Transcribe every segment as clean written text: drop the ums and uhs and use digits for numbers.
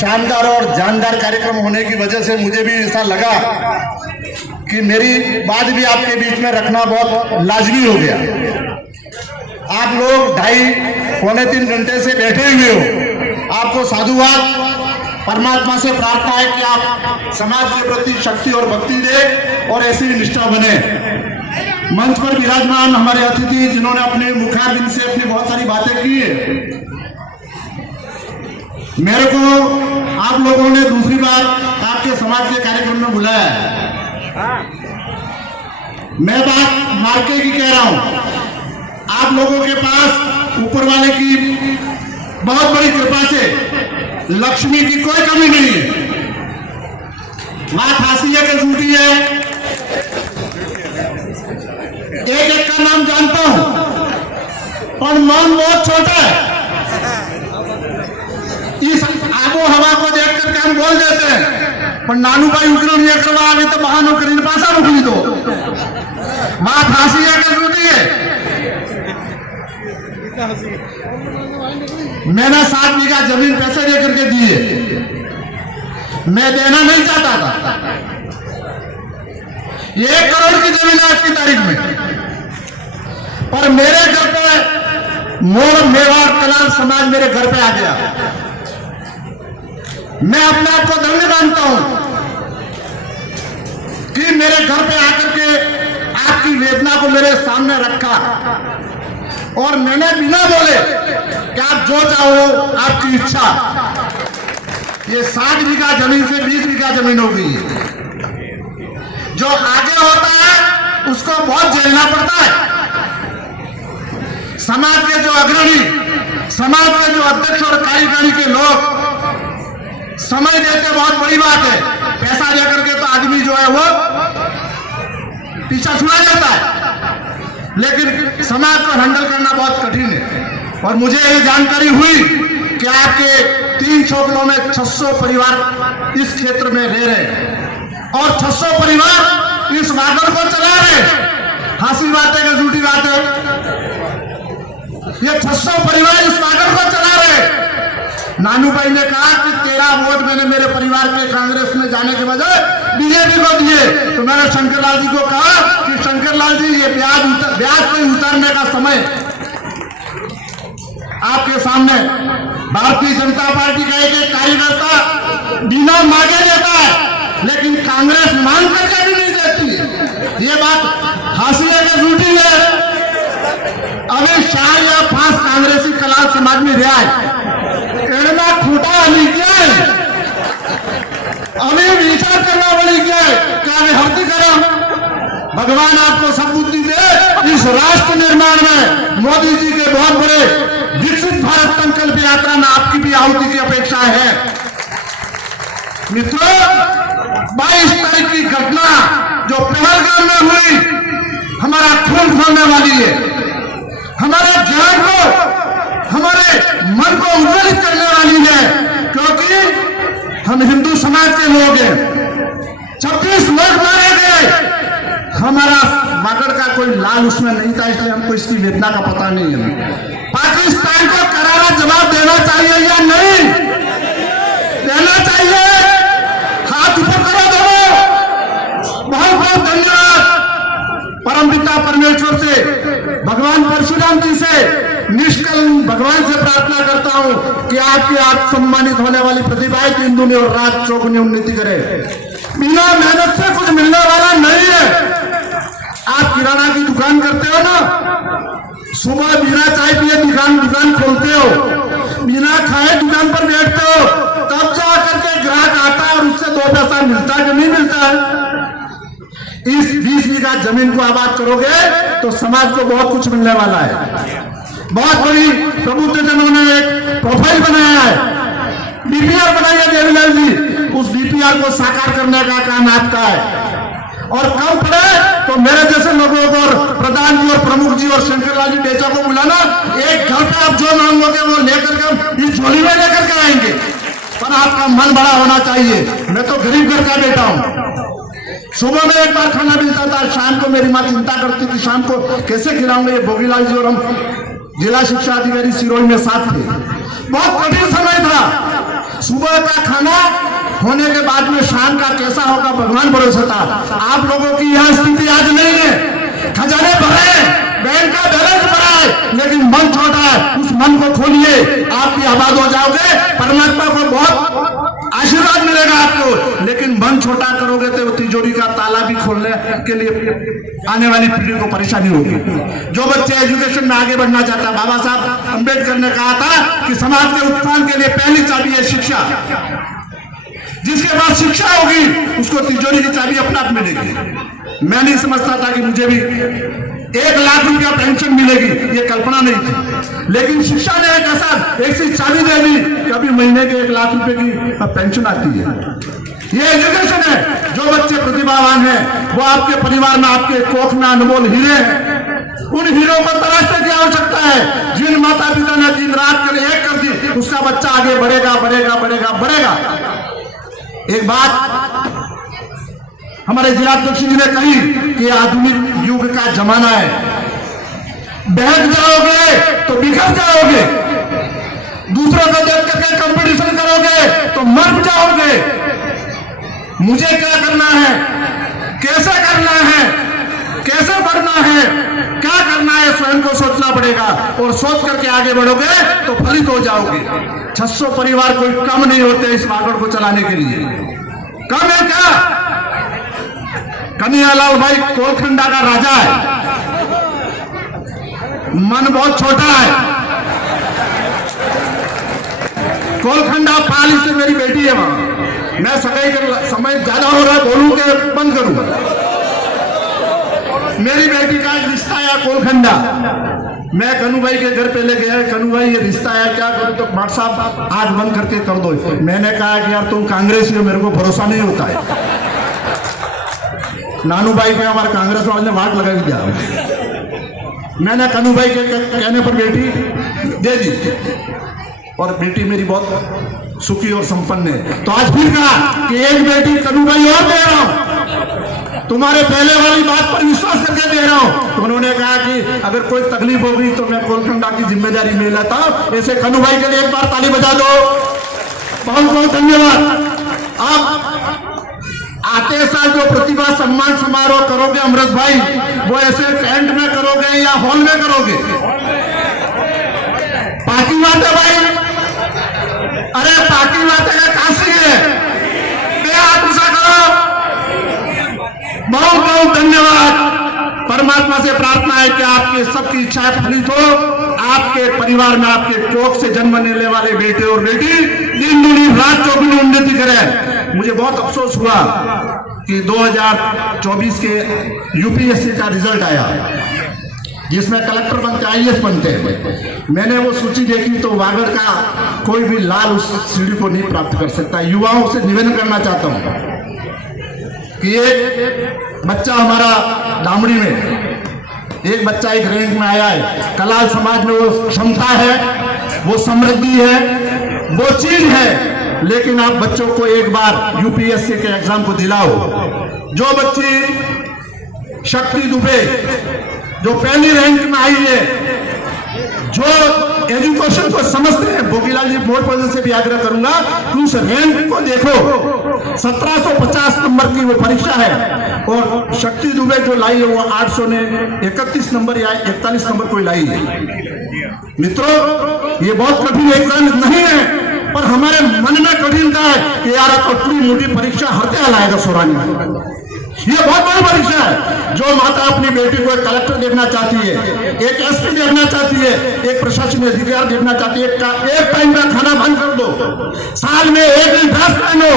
शानदार और जानदार कार्यक्रम होने की वजह से मुझे भी ऐसा लगा कि मेरी बात भी आपके बीच में रखना बहुत लाजमी हो गया। आप लोग 2.5-3 घंटे से बैठे हुए हो, आपको साधुवाद। परमात्मा से प्रार्थना है कि आप समाज के प्रति शक्ति और भक्ति दे और ऐसी निष्ठा बने। मंच पर विराजमान हमारे अतिथि जिन्होंने अपने मुखारबिंद से अपनी बहुत सारी बातें की है, मेरे को आप लोगों ने दूसरी बार आपके समाज के कार्यक्रम में बुलाया है। मैं बात मार्के की कह रहा हूं, आप लोगों के पास ऊपर वाले की बहुत बड़ी कृपा से लक्ष्मी की कोई कमी नहीं है। बात हासिया के झूठी है, एक एक का नाम जानता हूं, पर मन बहुत छोटा है। इस आबो हवा को देख करके हम बोल देते हैं, पर नानू भाई उकरण ये करवा आगे तो बहानो करीन पासा रुकली दो। बात हासिया के झूठी है। मैंने 7 बीघा जमीन पैसे दे करके दी है, मैं देना नहीं चाहता था। 1 करोड़ की जमीन आज की तारीख में, पर मेरे घर पे मोर मेवाड़ कलाल समाज मेरे घर पे आ गया। मैं अपने आप को धन्य मानता हूं कि मेरे घर पे आकर के आपकी वेदना को मेरे सामने रखा और मैंने बिना बोले कि आप जो चाहो आपकी इच्छा। ये 60 बीघा जमीन से 20 बीघा जमीन हो गई। जो आगे होता है उसको बहुत झेलना पड़ता है। समाज के जो अग्रणी, समाज के जो अध्यक्ष और कार्यकारिणी के लोग समय देते बहुत बड़ी बात है। पैसा देकर के तो आदमी जो है वो पीछा छुड़ा जाता है, लेकिन समाज को हैंडल करना बहुत कठिन है। और मुझे ये जानकारी हुई कि आपके 3 चौकलों में 600 परिवार इस क्षेत्र में रह रहे हैं और 600 परिवार इस वागड़ को चला रहे। हंसी बातें कि झूठी बातें, ये 600 परिवार इस वागड़ को चला रहे। नानू भाई ने कहा कि 13 वोट मैंने मेरे परिवार के कांग्रेस में जाने के बजाय बीजेपी को दिए, तो मैंने शंकरलाल जी को कहा कि शंकरलाल जी ये ब्याज पे उतारने का समय आपके सामने। भारतीय जनता पार्टी का एक कार्यकर्ता बिना मांगे देता है, लेकिन कांग्रेस मांग करके भी नहीं देती। ये बात हासिया के झूठी है। अभी 4 या 5 कांग्रेसी कलाल समाज में रहा है, एड़ना खोटा नहीं किया है, अभी विचार करना बड़ी क्या है, क्या मैं हर्ती करा। भगवान आपको सब बुद्धि दे। इस राष्ट्र निर्माण में मोदी जी के बहुत बड़े विकसित भारत संकल्प यात्रा में आपकी भी आहुति की अपेक्षा है। मित्रों, 22 तारीख की घटना जो पहलगाम में हुई हमारा खून खोलने वाली है, हमारे ज्ञान को, हमारे मन को उज्ज्वलित करने वाली है, क्योंकि हम हिंदू समाज के लोग हैं। 26 लोग मारे गए, हमारा वागड़ का कोई लाल उसमें नहीं था, इसलिए हमको इसकी वेदना का पता नहीं है। पाकिस्तान को करारा जवाब देना चाहिए या नहीं देना चाहिए? हाथ ऊपर करो दोनों। बहुत बहुत धन्यवाद परमपिता परमेश्वर से, भगवान परशुराम जी से, निष्कल भगवान से प्रार्थना करता हूं कि आपकी आप सम्मानित होने वाली प्रतिभाएं 3 दूनी और रात चौगुनी उन्नति करे। बिना मेहनत से कुछ मिलने वाला नहीं है। आप किराना की दुकान करते हो ना, सुबह बिना चाय पिए दुकान खोलते हो, बिना खाए दुकान पर बैठते हो, तब जा करके ग्राहक आता है और उससे 2 पैसा मिलता है कि नहीं मिलता है। इस 20 बीघा जमीन को आबाद करोगे तो समाज को बहुत कुछ मिलने वाला है। बहुत बड़ी प्रबुद्धजनों ने एक प्रोफाइल बनाया है, बीपीआर बनाई है देवीलाल जी। उस बीपीआर को साकार करने का काम आपका है। और कम पड़े तो मेरे जैसे लोगों को और प्रधान जी और प्रमुख जी और शंकरलाल जी डेचा को बुलाना, एक घर पे आप जो मांगोगे वो लेकर के इस झोली में लेकर के आएंगे। पर आपका मन बड़ा होना चाहिए। मैं तो गरीब घर का बेटा हूं। सुबह में एक बार खाना मिलता था, शाम को मेरी माँ चिंता करती थी शाम को कैसे खिलाऊंगे। ये भोगीलाल जी और हम जिला शिक्षा अधिकारी सिरोही में साथ थे। बहुत कठिन समय था। सुबह का खाना होने के बाद में शाम का कैसा होगा भगवान भरोसा था। आप लोगों की यह स्थिति आज नहीं है। खजाने भरे, बैंक का बैलेंस भरा है, लेकिन मन छोटा है। उस मन को खोलिए, आप भी आबाद हो जाओगे। परमात्मा को बहुत आशीर्वाद मिलेगा आपको। लेकिन मन छोटा करोगे तो तिजोरी का ताला भी खोलने के लिए आने वाली पीढ़ी को परेशानी होगी। जो बच्चे एजुकेशन में आगे बढ़ना चाहता, बाबा साहब अम्बेडकर ने कहा था कि समाज के उत्थान के लिए पहली चाबी है शिक्षा। जिसके बाद शिक्षा होगी उसको तिजोरी की चाबी अपने आप मिलेगी। मैं नहीं समझता था कि मुझे भी 1 लाख रुपया पेंशन मिलेगी, ये कल्पना नहीं थी। लेकिन शिक्षा ने एक ऐसी चाबी दे दी कि अभी महीने के 1 लाख रुपए की पेंशन आती है। ये एजुकेशन है। जो बच्चे प्रतिभावान हैं वो आपके परिवार में आपके कोख में अनमोल हीरे हैं। उन हीरों को तलाशने की आवश्यकता है। जिन माता पिता ने दिन रात कर एक कर दी, उसका बच्चा आगे बढ़ेगा बढ़ेगा बढ़ेगा बढ़ेगा। एक बात हमारे जिलाध्यक्ष जी ने कही कि आधुनिक युग का जमाना है। बहक जाओगे तो बिखर जाओगे, दूसरों को देख करके कंपटीशन करोगे तो मर जाओगे। मुझे क्या करना है, कैसे करना है, कैसे बढ़ना है, क्या करना है, स्वयं को सोचना पड़ेगा। और सोच करके आगे बढ़ोगे तो फलित हो जाओगे। 600 परिवार कोई कम नहीं होते इस वागड़ को चलाने के लिए। कम है क्या? कन्हैयालाल भाई कोलखंडा का राजा है, मन बहुत छोटा है। कोलखंडा पाली से मेरी बेटी है वहां। मैं सगाई का समय ज्यादा हो रहा है, बोलूं के बंद करूं? मेरी बेटी का एक रिश्ता है कोलखंडा। मैं कन्हू भाई के घर पे ले गया, कन्हू भाई ये रिश्ता है क्या करूं? तो भाट साहब आग बंद करके कर दो। मैंने कहा कि यार तुम कांग्रेसी हो, मेरे को भरोसा नहीं होता है। नानू भाई पे हमारे कांग्रेस वाले ने वाट लगा दिया। मैंने कन्हू भाई के कहने पर बेटी दे दी और बेटी मेरी बहुत सुखी और संपन्न है। तो आज फिर कहा कि एक बेटी कन्हू भाई और दे रहा हूं, तुम्हारे पहले वाली बात पर विश्वास करके दे रहा हूं। तो उन्होंने कहा कि अगर कोई तकलीफ होगी तो मैं कोलखंडा की जिम्मेदारी ले लेता हूं। ऐसे कन्हू भाई के लिए एक बार ताली बजा दो। बहुत बहुत धन्यवाद। आप आते साल जो प्रतिभा सम्मान समारोह करोगे अमृत भाई, वो ऐसे टेंट में करोगे या हॉल में करोगे? पाकी बात है भाई, अरे पाकी बात है, काशी है। हाथ ऊंचा करो। बहुत बहुत धन्यवाद। परमात्मा से प्रार्थना है कि आपके सबकी इच्छाएं फलित हो। आपके परिवार में आपके कोख से जन्म लेने वाले बेटे और बेटी दिन दुनी रात चौगुनी उन्नति करें। मुझे बहुत अफसोस हुआ कि 2024 के यूपीएससी का रिजल्ट आया जिसमें कलेक्टर बनते, आईएएस बनते हैं। मैंने वो सूची देखी तो वागड़ का कोई भी लाल उस सीढ़ी को नहीं प्राप्त कर सकता। युवाओं से निवेदन करना चाहता हूं कि एक बच्चा हमारा दामड़ी में, एक बच्चा एक रैंक में आया है। कलाल समाज में वो क्षमता है, वो समृद्धि है, वो चीज है। लेकिन आप बच्चों को एक बार यूपीएससी के एग्जाम को दिलाओ। जो बच्ची शक्ति दुबे जो पहली रैंक में आई है, जो एजुकेशन को समझते हैं, भोगीलाल जी बोर्ड प्रदेश से भी आग्रह करूंगा कि उस रैंक को देखो। 1750 नंबर की वो परीक्षा है और शक्ति दुबे जो लाई है वो 800 ने 31 नंबर या 41 नंबर कोई लाई है। मित्रों, ये बहुत कठिन एग्जाम नहीं है, पर हमारे मन में कठिनता है कि यार कठिन मोटी परीक्षा हत्या लाएगा सोरानी। ये बहुत बड़ी परीक्षा है। जो माता अपनी बेटी को एक कलेक्टर देखना चाहती है, एक एसपी देखना चाहती है, एक प्रशासनिक अधिकारी देखना चाहती है, एक टाइम का खाना बंद कर दो, साल में एक दिन ड्रेस पहनो,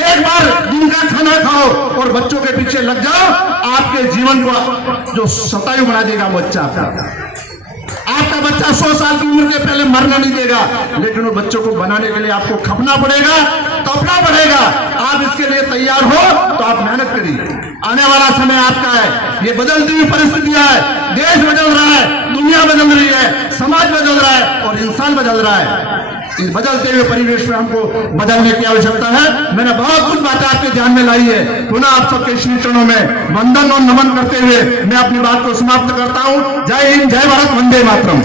एक बार दिन का खाना खाओ और बच्चों के पीछे लग जाओ। आपके जीवन को जो शतायु बना देगा बच्चा आपका बच्चा 100 साल की उम्र के पहले मरना नहीं देगा। लेकिन वो बच्चों को बनाने के लिए आपको खपना पड़ेगा, तपना पड़ेगा। आप इसके लिए तैयार हो तो आप मेहनत करिए। आने वाला समय आपका है। ये बदलती हुई परिस्थितियां है, देश बदल रहा है, दुनिया बदल रही है, समाज बदल रहा है और इंसान बदल रहा है। इस बदलते हुए परिवेश में हमको बदलने की आवश्यकता है। मैंने बहुत कुछ बातें आपके ध्यान में लाई है। पुनः आप सबके श्री चरणों में वंदन और नमन करते हुए मैं अपनी बात को समाप्त करता हूं। जय हिंद, जय भारत, वंदे मातरम।